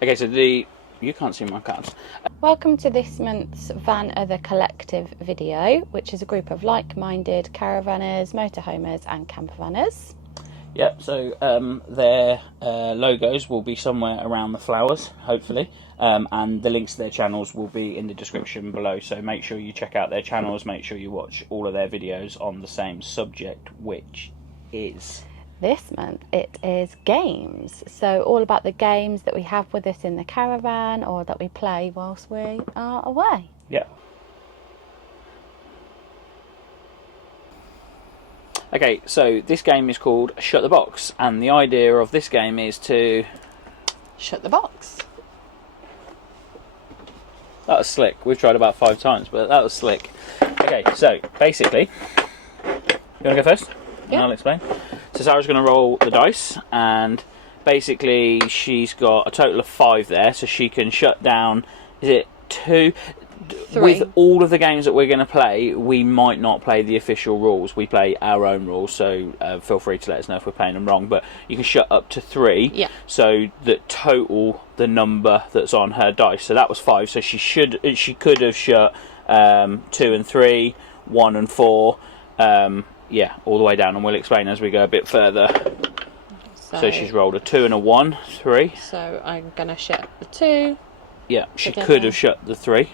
Okay, so you can't see my cards. Welcome to this month's Van Other Collective video, which is a group of like-minded caravanners, motorhomers and campervanners. Yep, so their logos will be somewhere around the flowers, hopefully, and the links to their channels will be in the description below, so make sure you check out their channels, make sure you watch all of their videos on the same subject, which is... This month it is games, so all about the games that we have with us in the caravan or that we play whilst we are away. Yeah. Okay, so this game is called Shut the Box, and the idea of this game is to... Shut the box. That was slick. We've tried about 5 times, but that was slick. Okay, so basically... You want to go first? Yeah. And I'll explain. So Sarah's going to roll the dice, and basically she's got a total of 5 there, so she can shut down, is it 2? 3. With all of the games that we're going to play, we might not play the official rules. We play our own rules, so feel free to let us know if we're playing them wrong. But you can shut up to 3, yeah. So that total the number that's on her dice. So that was 5. So she could have shut 2 and 3, 1 and 4. Yeah, all the way down, and we'll explain as we go a bit further. So she's rolled a 2 and a 1, 3. So I'm going to shut the 2. Yeah, she together. could have shut the 3.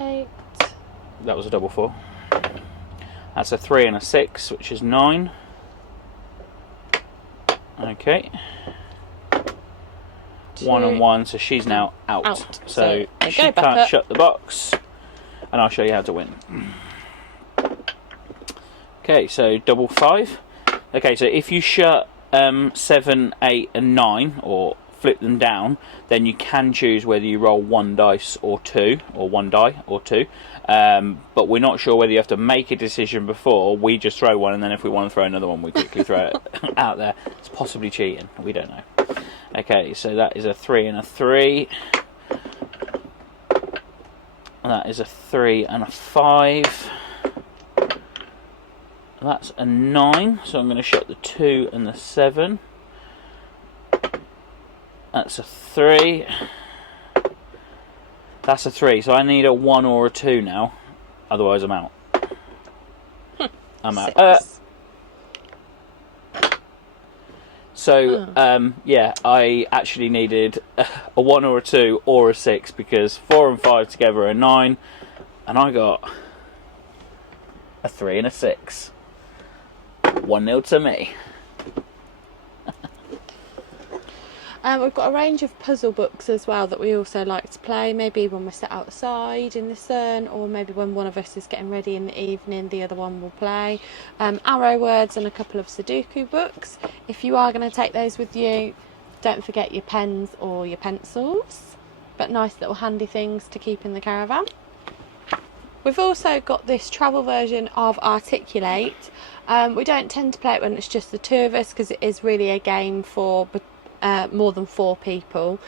8. That was a double 4. That's a 3 and a 6, which is 9. Okay. 2. 1 and 1, so she's now out. So she go back can't up. shut the box, and I'll show you how to win. Okay, so double 5. Okay, so if you shut 7, 8 and 9, or flip them down, then you can choose whether you roll 1 dice or 2, or 1 die or 2. But we're not sure whether you have to make a decision before. We just throw one, and then if we want to throw another one, we quickly throw it out there. It's possibly cheating. We don't know. Okay, so that is a 3 and a 3. That is a 3 and a 5. That's a 9, so I'm going to shut the 2 and the 7. That's a 3. That's a 3, so I need a 1 or a 2 now. Otherwise I'm out. I'm out. Yeah, I actually needed a 1 or a 2 or a 6, because 4 and 5 together are 9, and I got a 3 and a 6. 1-0 to me. We've got a range of puzzle books as well that we also like to play, maybe when we're sat outside in the sun, or maybe when one of us is getting ready in the evening, the other one will play. Arrow words and a couple of Sudoku books. If you are going to take those with you, don't forget your pens or your pencils, but nice little handy things to keep in the caravan. We've also got this travel version of Articulate. We don't tend to play it when it's just the 2 of us, because it is really a game for more than 4 people.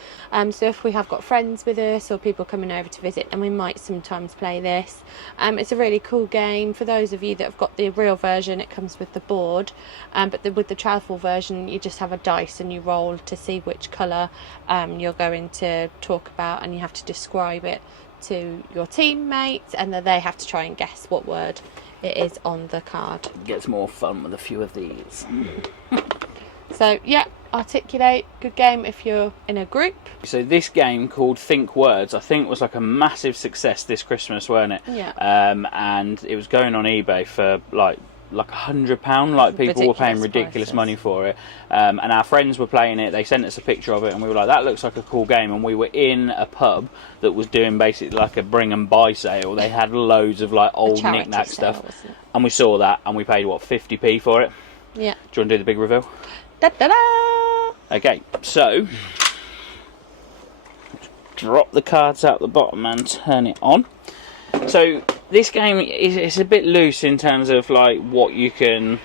So if we have got friends with us or people coming over to visit, then we might sometimes play this. It's a really cool game. For those of you that have got the real version, it comes with the board, but with the travel version you just have a dice and you roll to see which colour you're going to talk about, and you have to describe it to your teammates, and then they have to try and guess what word it is on the card. It gets more fun with a few of these. So yeah, Articulate, good game if you're in a group. So this game called Think Words, I think was like a massive success this Christmas, weren't it? Yeah. And it was going on eBay for like £100. Like, people were paying ridiculous money for it. And our friends were playing it. They sent us a picture of it, and we were like, that looks like a cool game. And we were in a pub that was doing basically like a bring and buy sale. They had loads of like old knick-knack stuff, and we saw that, and we paid what, 50p for it. Yeah. Do you want to do the big reveal? Da da da! Okay, so drop the cards out the bottom and turn it on. So this game is a bit loose in terms of like what you can,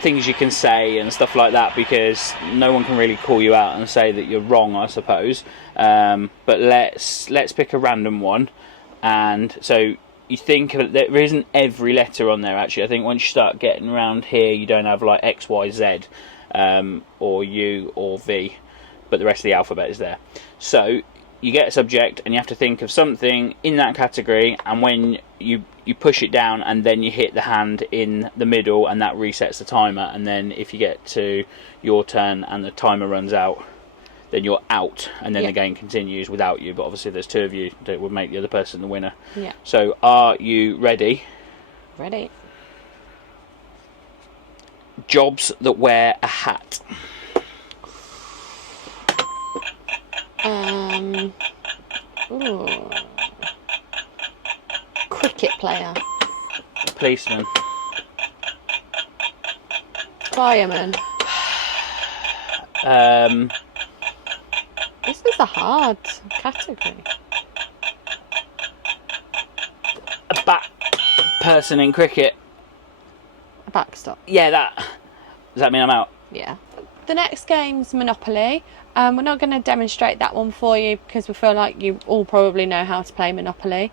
things you can say and stuff like that, because no one can really call you out and say that you're wrong, I suppose. But let's pick a random one, and so you think of, there isn't every letter on there actually. I think once you start getting around here, you don't have like X, Y, Z, or U or V, but the rest of the alphabet is there. So you get a subject and you have to think of something in that category, and when you push it down and then you hit the hand in the middle, and that resets the timer, and then if you get to your turn and the timer runs out, then you're out, and then the game continues without you. But obviously there's two of you that would make the other person the winner. Yeah. So are you ready? Ready. Jobs that wear a hat. Ooh. Cricket player. Policeman. Fireman. This is a hard category. A bat person in cricket. A backstop. Yeah, that. Does that mean I'm out? Yeah. The next game's Monopoly. We're not going to demonstrate that one for you because we feel like you all probably know how to play Monopoly.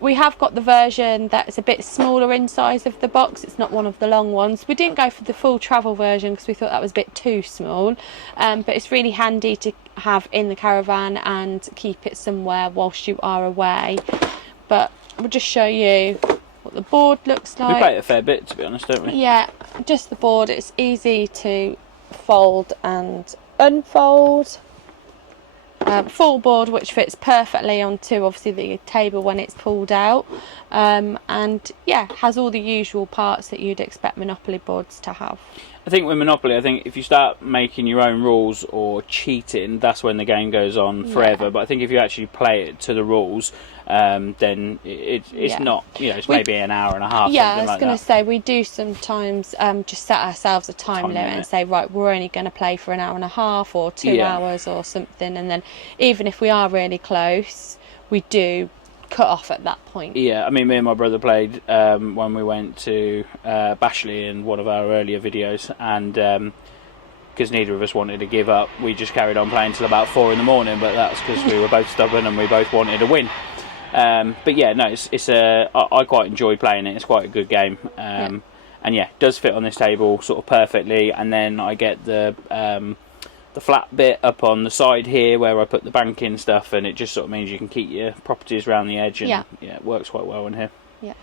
We have got the version that's a bit smaller in size of the box. It's not one of the long ones. We didn't go for the full travel version because we thought that was a bit too small. But it's really handy to have in the caravan and keep it somewhere whilst you are away. But we'll just show you what the board looks like. We play it a fair bit, to be honest, don't we? Yeah, just the board. It's easy to fold and unfold. Full board, which fits perfectly onto obviously the table when it's pulled out, and yeah, has all the usual parts that you'd expect Monopoly boards to have. I think with Monopoly, I think if you start making your own rules or cheating, that's when the game goes on forever. Yeah. But I think if you actually play it to the rules, then it's not, it's maybe an hour and a half. Yeah, I was like going to say, we do sometimes just set ourselves a time limit and say, right, we're only going to play for an hour and a half or 2 hours or something. And then even if we are really close, we do cut off at that point. Yeah, I mean, me and my brother played when we went to Bashley in one of our earlier videos, and because neither of us wanted to give up, we just carried on playing till about 4 in the morning. But that's because we were both stubborn and we both wanted to win. But yeah, no, I quite enjoy playing it. It's quite a good game, and yeah, it does fit on this table sort of perfectly. And then I get the flat bit up on the side here where I put the banking stuff, and it just sort of means you can keep your properties around the edge, and yeah, it works quite well in here. Yeah.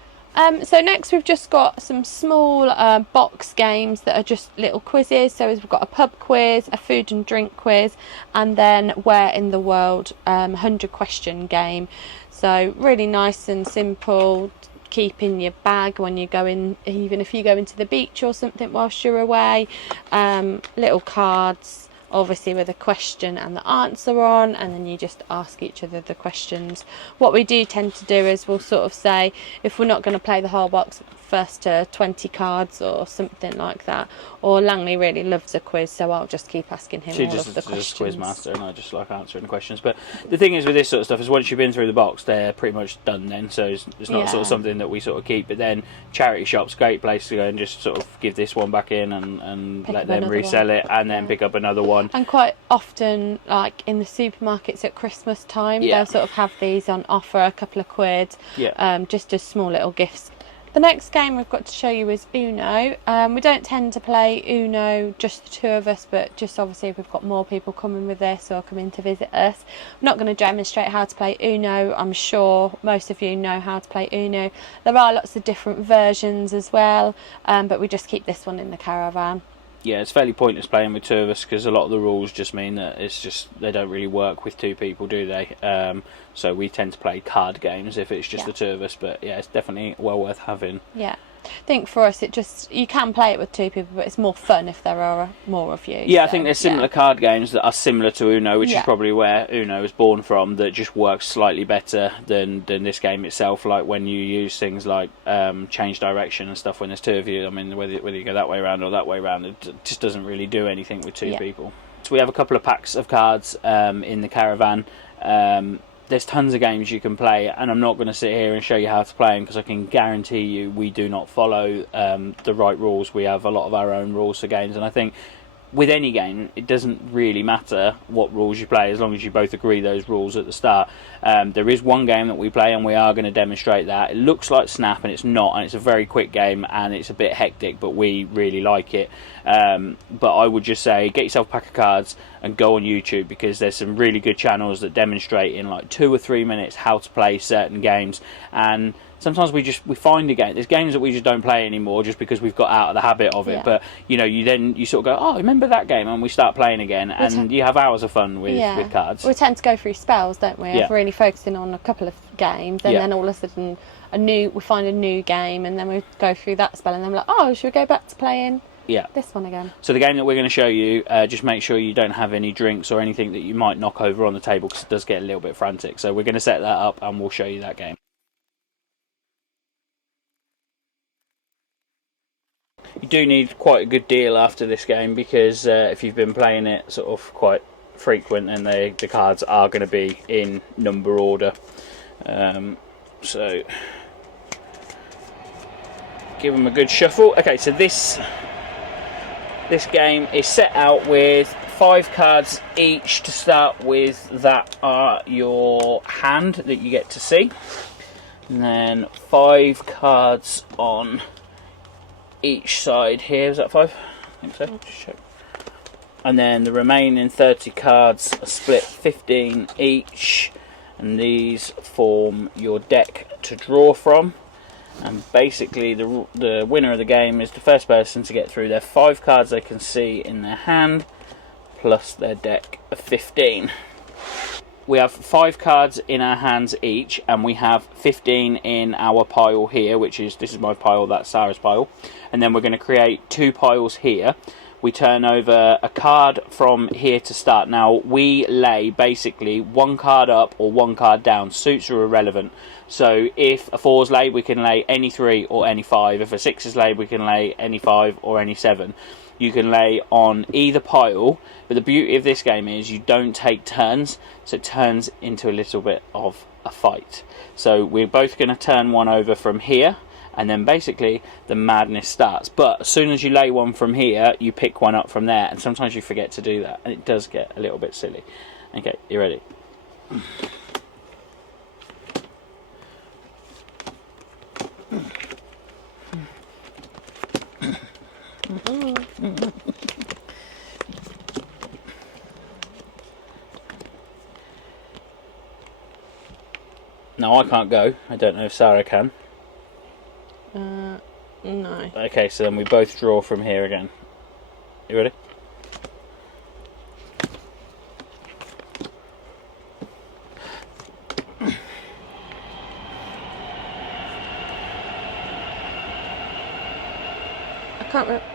So next we've just got some small box games that are just little quizzes. So we've got a pub quiz, a food and drink quiz, and then where in the world 100 question game. So really nice and simple. Keep in your bag when you go in, even if you go into the beach or something whilst you're away. Little cards, obviously with a question and the answer on, and then you just ask each other the questions. What we do tend to do is we'll sort of say, if we're not going to play the whole box, first to 20 cards or something like that. Or Langley really loves a quiz, so I'll just keep asking him all of the questions. She's a quiz master, and I just like answering the questions. But the thing is with this sort of stuff is once you've been through the box, they're pretty much done then, so it's not sort of something that we sort of keep. But then charity shops, great place to go and just sort of give this one back in and let them resell it, and then pick up another one. And quite often, like in the supermarkets at Christmas time, they'll sort of have these on offer, a couple of quid, just as small little gifts. The next game we've got to show you is Uno. We don't tend to play Uno just the two of us, but just obviously if we've got more people coming with us or coming to visit us. I'm not going to demonstrate how to play Uno. I'm sure most of you know how to play Uno. There are lots of different versions as well, but we just keep this one in the caravan. Yeah, it's fairly pointless playing with two of us because a lot of the rules just mean that they don't really work with two people, do they? So we tend to play card games if it's just the two of us. But yeah, it's definitely well worth having. Yeah. I think for us you can play it with two people, but it's more fun if there are more of you. Yeah, so, I think there's similar card games that are similar to Uno, which is probably where Uno was born from, that just works slightly better than this game itself. Like when you use things like change direction and stuff when there's two of you. I mean, whether you go that way around or that way around, it just doesn't really do anything with two people. So we have a couple of packs of cards in the caravan. There's tons of games you can play, and I'm not going to sit here and show you how to play them because I can guarantee you we do not follow the right rules. We have a lot of our own rules for games, and I think with any game, it doesn't really matter what rules you play as long as you both agree those rules at the start. There is one game that we play and we are going to demonstrate that. It looks like Snap and it's not, and it's a very quick game and it's a bit hectic, but we really like it. But I would just say get yourself a pack of cards and go on YouTube, because there's some really good channels that demonstrate in like 2 or 3 minutes how to play certain games. And sometimes we find a game. There's games that we just don't play anymore just because we've got out of the habit of it. Yeah. But you sort of go, oh, remember that game, and we start playing again, and you have hours of fun with cards. We tend to go through spells, don't we? Yeah. Of really focusing on a couple of games, and then all of a sudden we find a new game, and then we go through that spell, and then we're like, oh, should we go back to playing this one again? So the game that we're going to show you, just make sure you don't have any drinks or anything that you might knock over on the table, because it does get a little bit frantic. So we're going to set that up and we'll show you that game. You do need quite a good deal after this game, because if you've been playing it sort of quite frequent, then the cards are going to be in number order. So give them a good shuffle. Okay, so this game is set out with 5 cards each to start with that are your hand that you get to see, and then 5 cards on each side here. Is that 5? I think so. Just check. And then the remaining 30 cards are split 15 each, and these form your deck to draw from. And basically the winner of the game is the first person to get through their 5 cards they can see in their hand plus their deck of 15. We have 5 cards in our hands each, and we have 15 in our pile here, this is my pile, that's Sarah's pile. And then we're going to create 2 piles here. We turn over a card from here to start. Now, we lay basically 1 card up or 1 card down. Suits are irrelevant. So if a 4's laid, we can lay any 3 or any 5. If a 6 is laid, we can lay any 5 or any 7. You can lay on either pile, but the beauty of this game is you don't take turns, so it turns into a little bit of a fight. So we're both going to turn one over from here, and then basically the madness starts. But as soon as you lay one from here, you pick one up from there, and sometimes you forget to do that, and it does get a little bit silly. Okay, you ready? No, I can't go. I don't know if Sara can. No. Okay, so then we both draw from here again. You ready? I can't remember.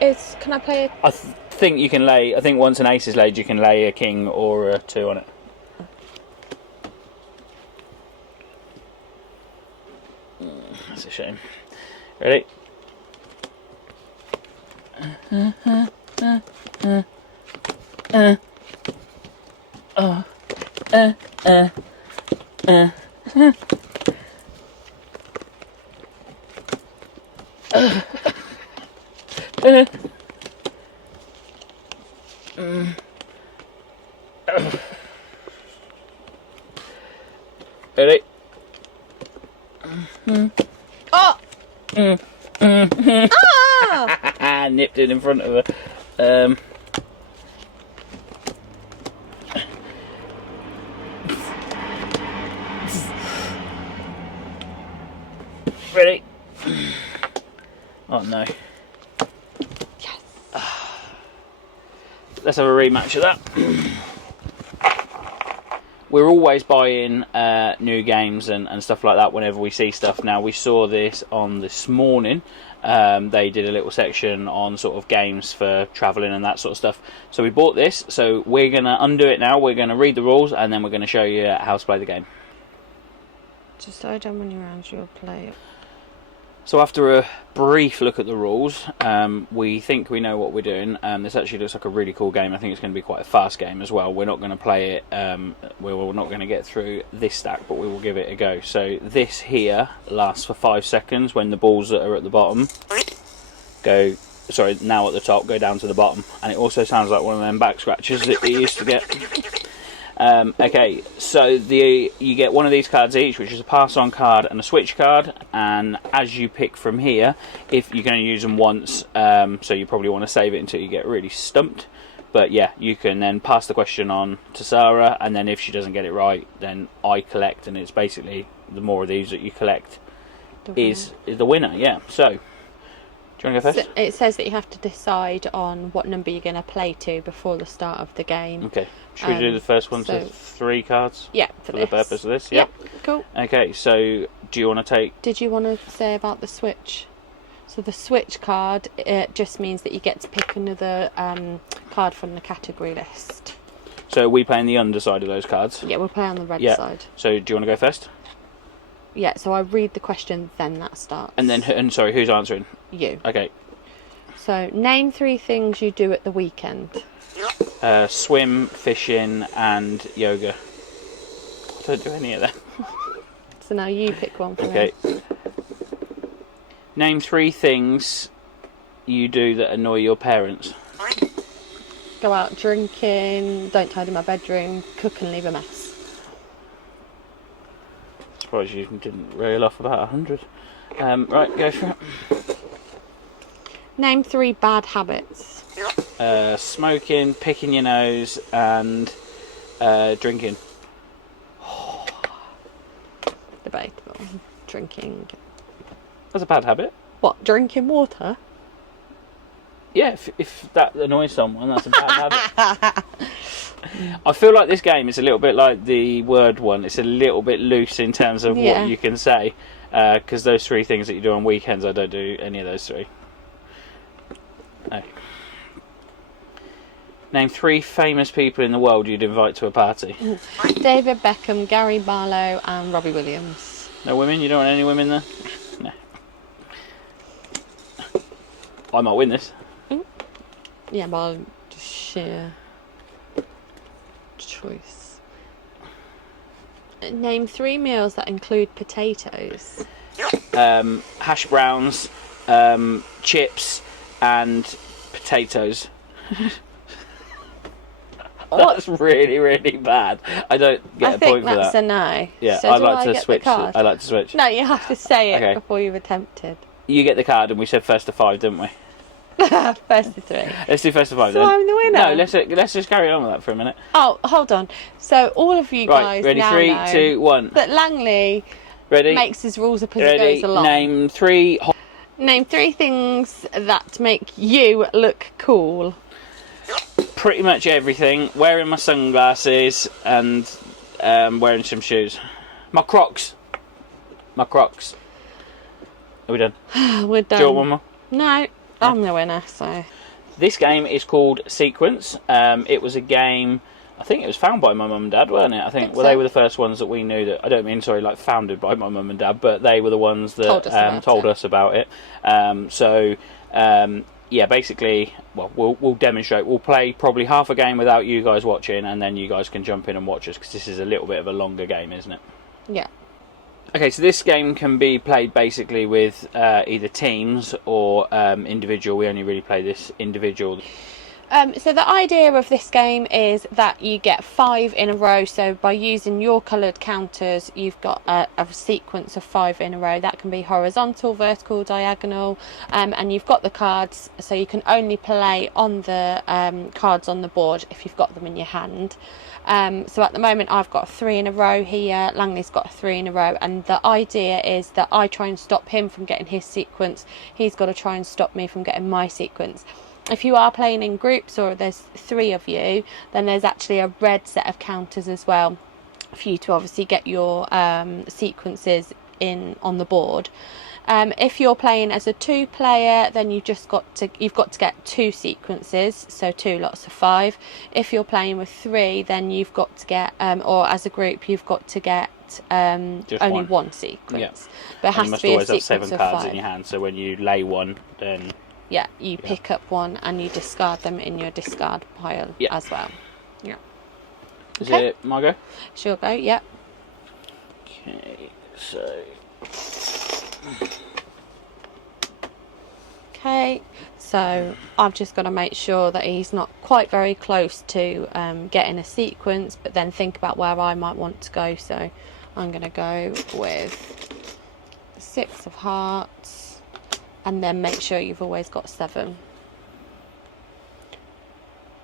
Can I play it? I think you can lay. I think once an ace is laid, you can lay a king or a 2 on it. That's a shame. Ready? Ready? Oh! Ah! Nipped it in front of her. Ready? Oh no. Yes. Let's have a rematch of that. We're always buying new games and stuff like that whenever we see stuff. Now, we saw this on This Morning. They did a little section on sort of games for travelling and that sort of stuff. So we bought this. So we're going to undo it now. We're going to read the rules, and then we're going to show you how to play the game. Decide how many rounds you'll play. So after a brief look at the rules, we think we know what we're doing. This actually looks like a really cool game. I think it's going to be quite a fast game as well. We're not going to play it, we're not going to get through this stack, but we will give it a go. So this here lasts for 5 seconds when the balls that are at the bottom go sorry, now at the top, go down to the bottom, and it also sounds like one of them back scratches that you used to get. Okay, so you get one of these cards each, which is a pass-on card and a switch card, and as you pick from here, if you're going to use them once, so you probably want to save it until you get really stumped. But yeah, you can then pass the question on to Sara, and then if she doesn't get it right, then I collect, and it's basically the more of these that you collect is the winner. Yeah. So, do you want to go first? So it says that you have to decide on what number you're going to play to before the start of the game. Okay. Should we do the first one to 3 cards? Yeah, for the purpose of this. Yep. Cool. Okay. So, do you want to take? Did you want to say about the switch? So the switch card, it just means that you get to pick another card from the category list. So we play on the underside of those cards? Yeah, we'll play on the red side. So do you want to go first? Yeah, so I read the question, then that starts. And then, sorry, who's answering? You. Okay. So, name 3 things you do at the weekend. Swim, fishing, and yoga. I don't do any of that. So now you pick one for me. Okay. Name 3 things you do that annoy your parents. Go out drinking, don't tidy my bedroom, cook and leave a mess. Surprised you didn't reel off about 100. Right, go for it. Name 3 bad habits. Smoking, picking your nose, and drinking. Debatable. Drinking. That's a bad habit. What, drinking water? Yeah, if that annoys someone, that's a bad habit. I feel like this game is a little bit like the word one. It's a little bit loose in terms of what you can say. Because those 3 things that you do on weekends, I don't do any of those 3. No. Name 3 famous people in the world you'd invite to a party. David Beckham, Gary Barlow and Robbie Williams. No women? You don't want any women there? No. I might win this. Yeah, by sheer choice. Name 3 meals that include potatoes. Hash browns, chips, and potatoes. That's really, really bad. I don't get a point for that. I think that's a no. Yeah, so I'd like to switch. I'd like to switch. No, you have to say it before you've attempted. You get the card, and we said first to 5, didn't we? First to 3. Let's do first to 5 so then. I'm the winner. No, let's just carry on with that for a minute. Oh, hold on. So all of you guys ready? now 3, know 2, 1. that Langley makes his rules up as he goes along. Name 3. Name 3 things that make you look cool. Pretty much everything. Wearing my sunglasses and wearing some shoes. My Crocs. Are we done? We're done. Do you want one more? No, I'm the winner, so... This game is called Sequence. It was a game, I think it was found by my mum and dad, weren't it? I think they were the first ones that we knew that, like founded by my mum and dad, but they were the ones that told us about it. Yeah, basically, well, we'll demonstrate. We'll play probably half a game without you guys watching, and then you guys can jump in and watch us, because this is a little bit of a longer game, isn't it? Yeah. Okay, so this game can be played basically with either teams or individual. We only really play this individual. So the idea of this game is that you get 5 in a row. So by using your coloured counters, you've got a sequence of 5 in a row. That can be horizontal, vertical, diagonal, and you've got the cards. So you can only play on the cards on the board if you've got them in your hand. So at the moment I've got 3 in a row here, Langley's got 3 in a row, and the idea is that I try and stop him from getting his sequence, he's got to try and stop me from getting my sequence. If you are playing in groups or there's 3 of you, then there's actually a red set of counters as well for you to obviously get your sequences in on the board. If you're playing as a 2-player, then you've got to get 2 sequences, so 2 lots of 5. If you're playing with 3, then you've got to get, or as a group, you've got to get only one sequence. Yeah. But it has to be a sequence of 5. You must always have 7 cards in your hand, so when you lay one, then... Yeah, you pick up one and you discard them in your discard pile as well. Yeah. Is it my go? Sure go, yep. Okay, so... So I've just got to make sure that he's not quite very close to getting a sequence, but then think about where I might want to go. So I'm going to go with the 6 of hearts, and then make sure you've always got 7.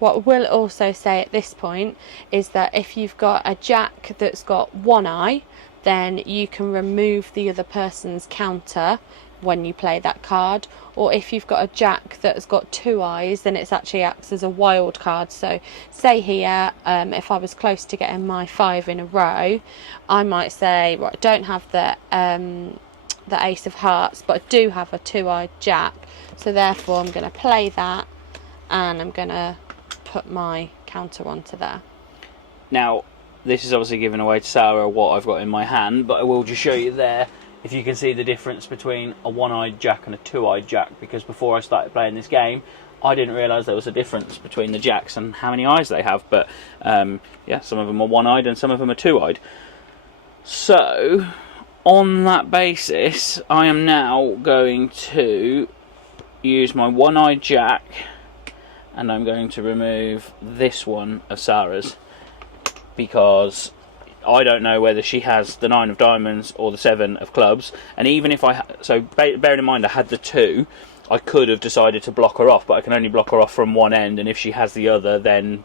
What I will also say at this point is that if you've got a jack that's got one eye, then you can remove the other person's counter when you play that card. Or if you've got a jack that's got 2 eyes, then it actually acts as a wild card. So say here, if I was close to getting my 5 in a row, I might say, right, I don't have the Ace of Hearts, but I do have a 2-eyed jack, so therefore I'm going to play that, and I'm going to put my counter onto there. Now, this is obviously giving away to Sarah what I've got in my hand, but I will just show you there, if you can see the difference between a 1-eyed jack and a 2-eyed jack, because before I started playing this game, I didn't realise there was a difference between the jacks and how many eyes they have, but yeah, some of them are 1-eyed and some of them are 2-eyed. So, on that basis, I am now going to use my 1-eyed jack, and I'm going to remove this one of Sarah's, because I don't know whether she has the 9 of diamonds or the 7 of clubs. And even if bearing in mind I had the 2, I could have decided to block her off, but I can only block her off from one end, and if she has the other, then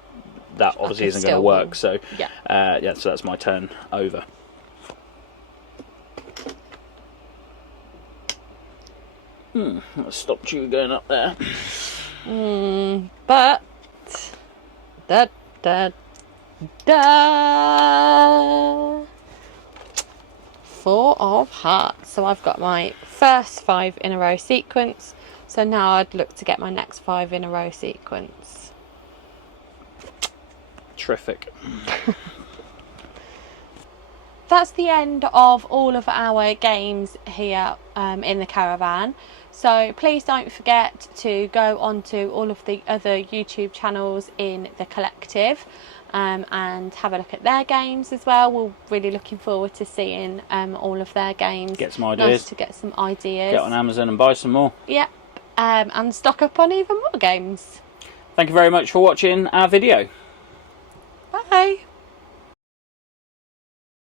that obviously isn't going to work. So yeah, so that's my turn over. That stopped you going up there. But da 4 of hearts. So I've got my first 5 in a row sequence. So now I'd look to get my next 5 in a row sequence. Terrific. That's the end of all of our games here in the caravan. So please don't forget to go onto all of the other YouTube channels in the collective and have a look at their games as well. We're really looking forward to seeing all of their games. Get some ideas. Nice to get some ideas. Get on Amazon and buy some more. Yep, and stock up on even more games. Thank you very much for watching our video.